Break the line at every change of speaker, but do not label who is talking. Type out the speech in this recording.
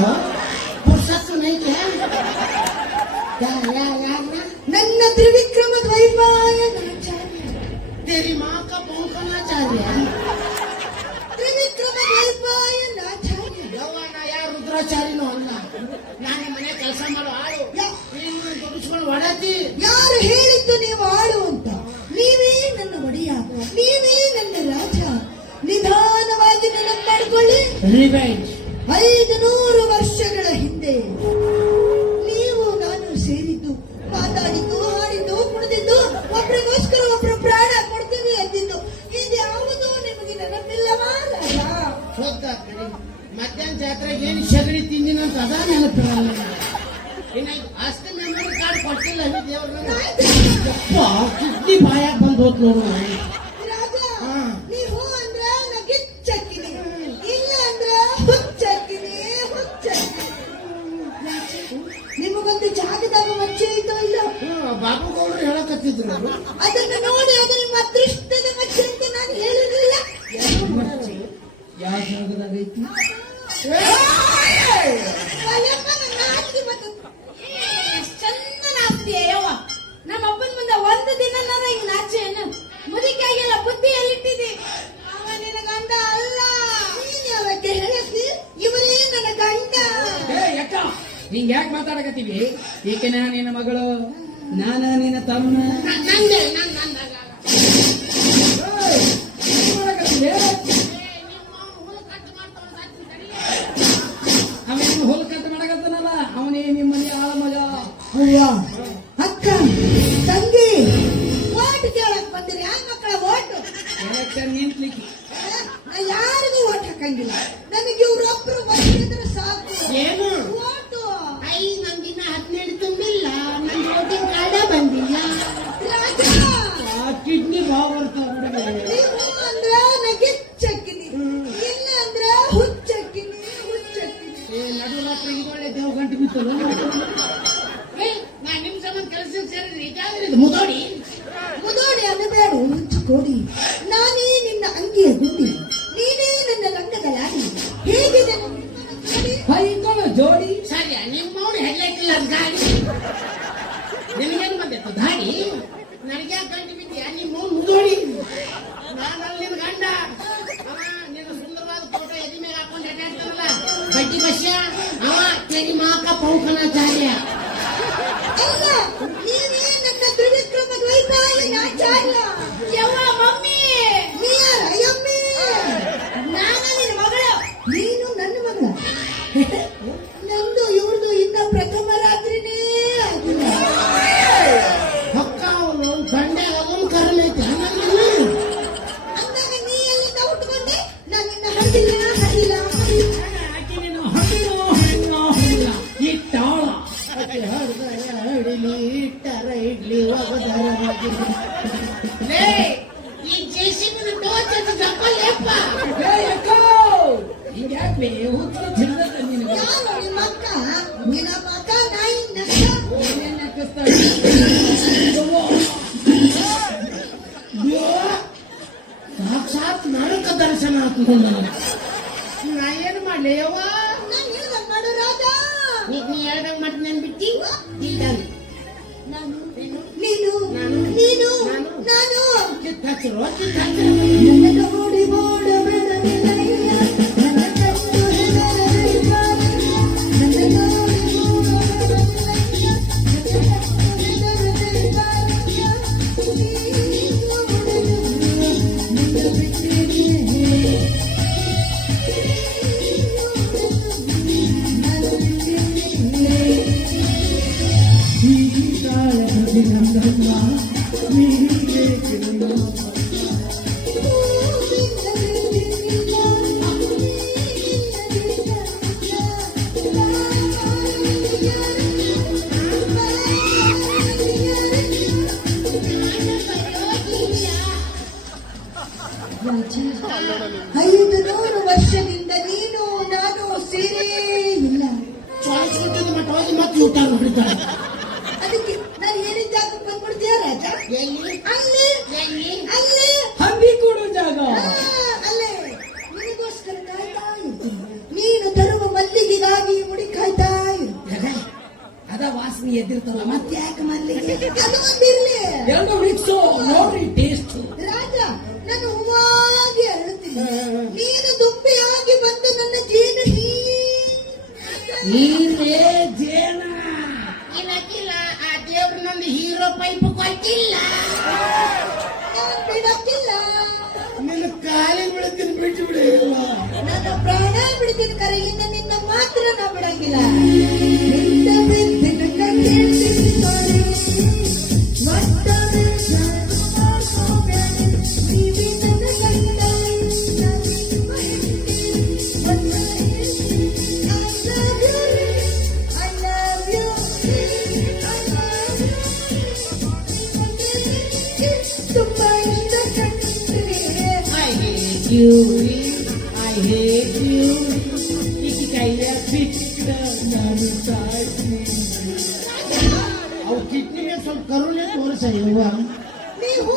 Hello ಪುರುಷತ್ವ ನೈತೆ
ನನ್ನ ತ್ರಿವಿಕ್ರಮ ದ್ವೈಪಾಯನಾಚಾರ್ಯ.
ತೇರಿ ಮಾಕ ಮೋಹನಾಚಾರ್ಯ
ತ್ರಿವಿಕ್ರಮ ದ್ವೈಪಾಯನಾಚಾರ್ಯ.
ಯವ್ವನ ಯಾರ? ರುದ್ರಾಚಾರ್ಯನೂ ಅಲ್ಲ. ನಾನು ಮನೆ ಕೆಲಸ ಮಾಡೋ ಆಳು. ನೀನು ದುಡಿಸ್ಕೊಂಡು ಒಡತಿ.
ಯಾರು ಹೇಳಿದ್ದು ನೀವು ಆಳು ಅಂತ? ನೀವೇ ನನ್ನ ಒಡೆಯ ನೀವೇ ನನ್ನ ರಾಜ. ನಿಧಾನವಾಗಿ ನನ್ನ ಮಾಡ್ಕೊಳ್ಳಿ.
ರಿವೆಂಜ್
ಐದು ನೂರು ವರ್ಷಗಳ ಹಿಂದೆ ನೀವು ನಾನು ಸೇರಿದ್ದು ಮಾತಾಡಿದ್ದು ಹಾಡಿದ್ದು ಕುಣಿದಿದ್ದು ಒಬ್ರಿಗೋಸ್ಕರ ಒಬ್ರು ಪ್ರಾಣ ಕೊಡ್ತೀವಿ ಅಂದಿದ್ದು. ಇದ್ಯಾವುದು ನಿಮಗೆ ನೆನಪಿಲ್ಲವಾ
ಕಡೆ ಮಧ್ಯಾಹ್ನ ಜಾತ್ರೆಗೆ ಏನು ಸಗಣಿ ತಿಂದಿನಂತ ಅದ ನೆನಪಿರಲ್ಲ ಇನ್ನ ಅಷ್ಟು ಮೆಮೊರಿ ಕಾರ್ಡ್ ಕೊಟ್ಟಿಲ್ಲ ದೇವ್ರ ಕಿಡ್ನಿ ಬಾಯಾಗ ಬಂದು ಹೋದ್ ನೋಡು
ಹಿಂಗ್
ಯಾಕೆ ಮಾತಾಡಕತ್ತೀವಿ? ಈಕೆನ ನಿನ್ನ ಮಗಳು? ನಾನ ನಿನ್ನ ತಮ್ಮ?
ನಂದೆ ನನ್ ನನ್?
ಅವೇನು ಹುಲ್ ಕಟ್ ಮಾಡಕತ್ತಾನಲ್ಲ ಅವನೇ ನಿಮ್ಮ ಮನೆ ಆಳ ಮಗ.
ಅವ್ವ
ನಿಮ್ ಸಂಬಂಧ ಕೆಲಸ ಸೇರಿದ್ರಿ ಇದಾದ್ರೆ ಇದು ಮುದೋಡಿ
ಮುದೋಡಿ ಅನ್ನಬೇಡ ಹುಚ್ಚುಕೋಡಿ ನಾನೇ ನಿನ್ನ ಅಂಗಿಯ ಗುಂಡಿ ನೀನೇ ನನ್ನ ರಂಗದ ಹೇಗಿದೆ ನನ್ನ ಜೋಡಿ?
ಸರಿ ನಿಮ್ಮ ಅವ್ನು ಹೆಡ್ಲೈಟ್ ಇಲ್ಲ ಅದ್ ಗಾಡಿ ನಿನಗೇನು ಬಂದಿತ್ತು ದಾಡಿ ನನಗೆ ಗಂಟು ಬಿದ್ದೀಯ ನಿಮ್ಮ ಮುದೋಡಿ. ಮಾಕ ಪೌಕನಾಚಾರ್ಯ
ಅಲ್ಲ
ಹುಚ್ಚು ಚಿಲ್ಲದ ನಿನಗೆ
ಯಾರು ನಿಮ್ಮ ಅಕ್ಕ ನಿನ್ನ ಮಗ ನಾಯಿ
ಏನೇನ್ ಹಾಕಿಸ್ತಾಳೆ?
ಸಾಕ್ಷಾತ್ ನರಕ ದರ್ಶನ ಹಾಕಿಕೊಂಡ ನಾ ಏನು ಮಾಡ್ಲಿ ಯವ್ವ?
ನಾನು ಹೇಳ್ದಂಗ್ ಮಾಡು ರಾಜ.
ನೀ ನೀ ಹೇಳ್ದಂಗ್ ಮಾಡಿ ನೆನ್ ಬಿಟ್ಟಿ
ನಾನು.
ನೀನು.
ನೀನು.
ನಾನು.
ನೀನು.
ನಾನು.
ನಾನು ಐದು ನೂರು ವರ್ಷದಿಂದ ನೀನು ನಾನು ಸೇರೇ ಇಲ್ಲ
ಚಾಯ್ಸ್ ಕೊಟ್ಟಿದ್ದು ಮಟ್ಟ ಹೋಗಿ ಮತ್ತೆ ಊಟ ಹೊಡಿತಾರೆ
ಗೆದ್ದಿರ್ತಾನ
ಮತ್ತೆ
ಯಾಕೆ
ಮಲ್ಲಿ ಅದು ಒಂದಿರ್ಲಿ.
ಎರಡು ಮಿಕ್ಸು ನೋಡ್ರಿ ಟೇಸ್ಟ್ ರಾಜ ನಾನು ಹೂವಾಗಿ ಅರಳುತ್ತೀನಿ ನೀನು
ದುಂಬಿ ಬಂದು ನನ್ನ ಜೇನ ನೀನೇ ಜೇನ. ಇಲ್ಲಕ್ಕಿಲ್ಲ ಆ ದೇವ್ರು ನನ್ನ ಹೀರೋ ಪೈಪ್ ಕೊಟ್ಟಿಲ್ಲ. ಬಿಡಕ್ಕಿಲ್ಲ. ನಿನ್ನ ಕಾಲಿಗೆ ಬಿಡ್ತೀನಿ ಬಿಟ್ಟು ಬಿಡಿ ನನ್ನ ಪ್ರಾಣ ಬಿಡ್ತೀನಿ ಕರೆ ಇನ್ನು ನಿನ್ನ ಮಾತ್ರ
ನಾ ಬಿಡಂಗಿಲ್ಲ. you, I hate you. Iki kaya bitta nanusai. ಅವು ಕಿಡ್ನಿಗೆ ಸ್ವಲ್ಪ ಕರುಳೆ ತೋರಿಸ ಇವ
ನೀವು